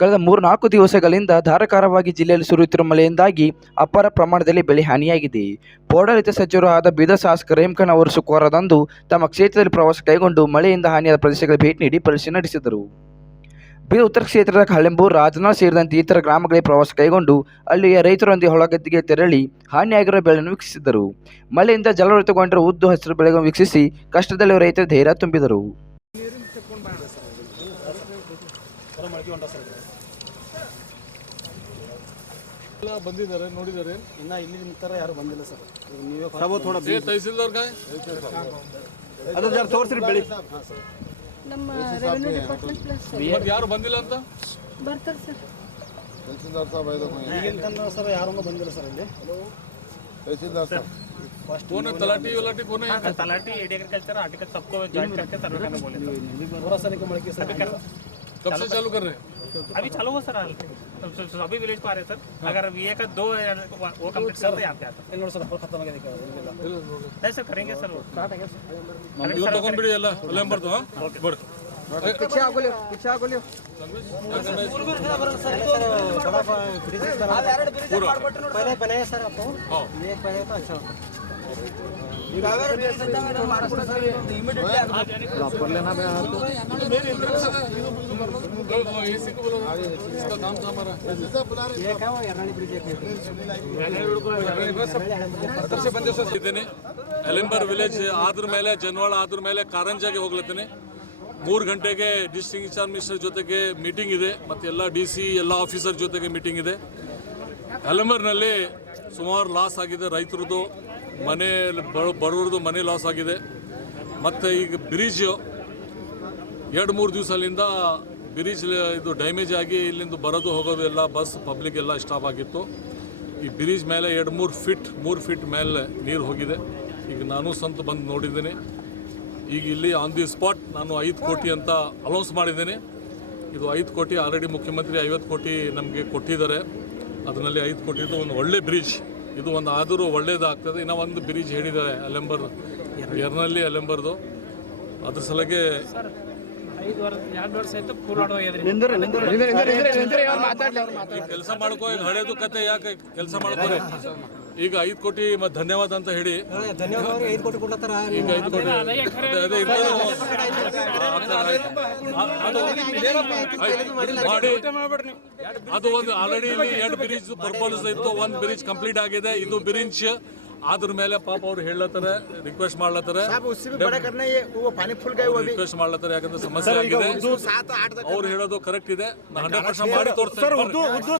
ಕಳೆದ ಮೂರ್ನಾಲ್ಕು ದಿವಸಗಳಿಂದ ಧಾರಾಕಾರವಾಗಿ ಜಿಲ್ಲೆಯಲ್ಲಿ ಸುರಿಯುತ್ತಿರುವ ಮಳೆಯಿಂದಾಗಿ ಅಪಾರ ಪ್ರಮಾಣದಲ್ಲಿ ಬೆಳೆ ಹಾನಿಯಾಗಿದೆ. ಪೌರಾಡಳಿತ ಸಚಿವರು ಆದ ಬೀದರ್ ಶಾಸಕ ರೇಮ್ಖಾನ್ ಅವರು ಶುಕ್ರವಾರದಂದು ತಮ್ಮ ಕ್ಷೇತ್ರದಲ್ಲಿ ಪ್ರವಾಸ ಕೈಗೊಂಡು ಮಳೆಯಿಂದ ಹಾನಿಯಾದ ಪ್ರದೇಶಗಳಿಗೆ ಭೇಟಿ ನೀಡಿ ಪರಿಶೀಲನೆ ನಡೆಸಿದರು. ಬೀದರ್ ಉತ್ತರ ಕ್ಷೇತ್ರದ ಹಳೆಂಬೂರು ರಾಜನಾಥ್ ಸೇರಿದಂತೆ ಇತರ ಗ್ರಾಮಗಳಿಗೆ ಪ್ರವಾಸ ಕೈಗೊಂಡು ಅಲ್ಲಿಯ ರೈತರೊಂದಿಗೆ ಹೊಲಗದ್ದೆಗೆ ತೆರಳಿ ಹಾನಿಯಾಗಿರುವ ಬೆಳೆಯನ್ನು ವೀಕ್ಷಿಸಿದರು. ಮಳೆಯಿಂದ ಜಲವೃತಗೊಂಡಿರುವ ಉದ್ದು ಹಸಿರು ಬೆಳೆಗಳನ್ನು ವೀಕ್ಷಿಸಿ ಕಷ್ಟದಲ್ಲಿ ರೈತರ ಧೈರ್ಯ ತುಂಬಿದರು. ಎಲ್ಲ ಬಂದಿದ್ದಾರೆ ನೋಡಿದ್ದಾರೆ ಇನ್ನ ಇಲ್ಲಿ ನಿಂತರ ಯಾರು ಬಂದಿಲ್ಲ ಸರ್ ಈಗ ನೀವೇ ಏ ತಹಸೀಲ್ದಾರ್ ಕಾಯ್ ನಮ್ಮ ರೆವೆನ್ಯೂ ಡಿಪಾರ್ಟ್ಮೆಂಟ್ ಪ್ಲಸ್ ಮತ್ತೆ ಯಾರು ಬಂದಿಲ್ಲ ಅಂತ ಬರ್ತಾರೆ ಸರ್ ಈಗಿನ ತನಕ ಸರ್ ಯಾರೂ ಬಂದಿಲ್ಲ ಸರ್ ಇಲ್ಲಿ कोण है तलाटी वलाटी कोण है तलाटी एडी एग्रीकल्चर आर्टिकल सबको ज्वाइन करके सर्वे करने बोले थे। पूरा सर के मड़के सर कब से चालू कर रहे हैं अभी चालू हो सर सब- सभी विलेज को आ रहे हैं सर अगर ये का दो है, वो कंप्लीट करते हैं आपके आते ಇಲ್ಲಿ ನೋಡಿ ಸರ್ ಫುಲ್ ಖತಮ್ ಆಗಿದೆ ಈಗ ಇಲ್ಲೆಲ್ಲ. नहीं सर करेंगे सर वो ಇವ್ ತಗೊಂಡ್ಬಿಡಿ ಎಲ್ಲ ಅಲ್ಲೇ ಬರ್ದು ಹಾ ಬಿಡು पहले बनाए सर आपको हाँ ये एक पहले तो अच्छा होता ಎಲೆಂಬರ್ ವಿಲೇಜ್ ಆದ್ರ ಮೇಲೆ, ಜನವಾಳ ಆದ್ರ ಮೇಲೆ ಕಾರಂಜಾಗೆ ಹೋಗ್ಲತ್ತೀನಿ. ಮೂರು ಗಂಟೆಗೆ ಡಿಸ್ಟಿಂಗ್ ಇನ್ಚಾರ್ಜ್ ಮಿನಿಸ್ಟರ್ ಜೊತೆಗೆ ಮೀಟಿಂಗ್ ಇದೆ, ಮತ್ತು ಎಲ್ಲ ಡಿ ಸಿ ಎಲ್ಲ ಆಫೀಸರ್ ಜೊತೆಗೆ ಮೀಟಿಂಗ್ ಇದೆ. ಎಲಂಬರ್ನಲ್ಲಿ ಸುಮಾರು ಲಾಸ್ ಆಗಿದೆ ರೈತರದ್ದು. ಮನೆ ಬಡವ್ರದ್ದು ಮನೆ ಲಾಸ್ ಆಗಿದೆ. ಮತ್ತು ಈಗ ಬ್ರಿಡ್ಜ್ ಎರಡು ಮೂರು ಅಲ್ಲಿಂದ ಬ್ರಿಡ್ಜ್ ಇದು ಡ್ಯಾಮೇಜ್ ಆಗಿ ಇಲ್ಲಿಂದ ಬರೋದು ಹೋಗೋದು ಎಲ್ಲ ಬಸ್ ಪಬ್ಲಿಕ್ ಎಲ್ಲ ಸ್ಟಾಪ್ ಆಗಿತ್ತು. ಈ ಬ್ರಿಡ್ಜ್ ಮೇಲೆ ಎರಡು ಮೂರು ಫಿಟ್ ಮೂರು ಫಿಟ್ ಮೇಲೆ ನೀರು ಹೋಗಿದೆ. ಈಗ ನಾನು ಸ್ವಂತ ಬಂದು ನೋಡಿದ್ದೀನಿ. ಈಗ ಇಲ್ಲಿ ಆನ್ ದಿ ಸ್ಪಾಟ್ ನಾನು ಐದು ಕೋಟಿ ಅಂತ ಅನೌನ್ಸ್ ಮಾಡಿದ್ದೀನಿ. ಇದು ಐದು ಕೋಟಿ ಆಲ್ರೆಡಿ ಮುಖ್ಯಮಂತ್ರಿ ಐವತ್ತು ಕೋಟಿ ನಮಗೆ ಕೊಟ್ಟಿದ್ದಾರೆ. ಅದರಲ್ಲಿ ಐದು ಕೋಟಿದು ಒಂದು ಒಳ್ಳೆ ಬ್ರಿಡ್ಜ್ ಇದು ಒಂದು ಆದರೂ ಒಳ್ಳೇದಾಗ್ತದೆ. ಇನ್ನೂ ಒಂದು ಬ್ರಿಡ್ಜ್ ಹೇಳಿದ್ದಾರೆ ಅಲೆಂಬರ್ ಎರ್ನಲ್ಲಿ ಅಲೆಂಬರ್ದು. ಅದ್ರ ಸಲಗೆ ಐದು ವರ್ಷ ಎರಡು ವರ್ಷ ಆಯ್ತು ಫುಲ್ ಆಡೋಗ್ಯದ್ರಿ ಈಗ ಕೆಲಸ ಮಾಡ್ಕೋ ಈಗ ಹಳೇದು ಕತೆ ಯಾಕೆ ಕೆಲಸ ಮಾಡ್ಕೋ ಈಗ ಐದು ಕೋಟಿ ಮತ್ತೆ ಧನ್ಯವಾದ ಅಂತ ಹೇಳಿ ಧನ್ಯವಾದ ಐದು ಕೋಟಿ ಕೊಡ್ಲತ್ತಾರ ಈಗ ಐದು ಕೋಟಿ ಅದೇ ಅದೇ ಅದು ಮಾಡಿ ಅದು ಒಂದು ಆಲ್ರೆಡಿ ಎರಡು ಬ್ರಿಡ್ಜ್ ಪರ್ಪೋಸ್ ಇತ್ತು ಒಂದು ಬ್ರಿಡ್ಜ್ ಕಂಪ್ಲೀಟ್ ಆಗಿದೆ ಇದು ಬ್ರಿಡ್ಜ್ ಅದ್ರ ಮೇಲೆ ಪಾಪ ಅವ್ರು ಹೇಳತ್ತಾರೆ ರಿಕ್ವೆಸ್ಟ್ ಮಾಡ್ಲತ್ತಾರೆ. ರಿಕ್ವೆಸ್ಟ್ ಮಾಡ್ಲತ್ತಾರೆ ಯಾಕಂದ್ರೆ ಸಮಸ್ಯೆ ಆಗಿದೆ. ಅವ್ರು ಹೇಳೋದು ಕರೆಕ್ಟ್ ಇದೆ. ಹಂಡ್ರೆಡ್ ಪರ್ಸೆಂಟ್ ಮಾಡಿ ತೋರಿಸ್ತಾರೆ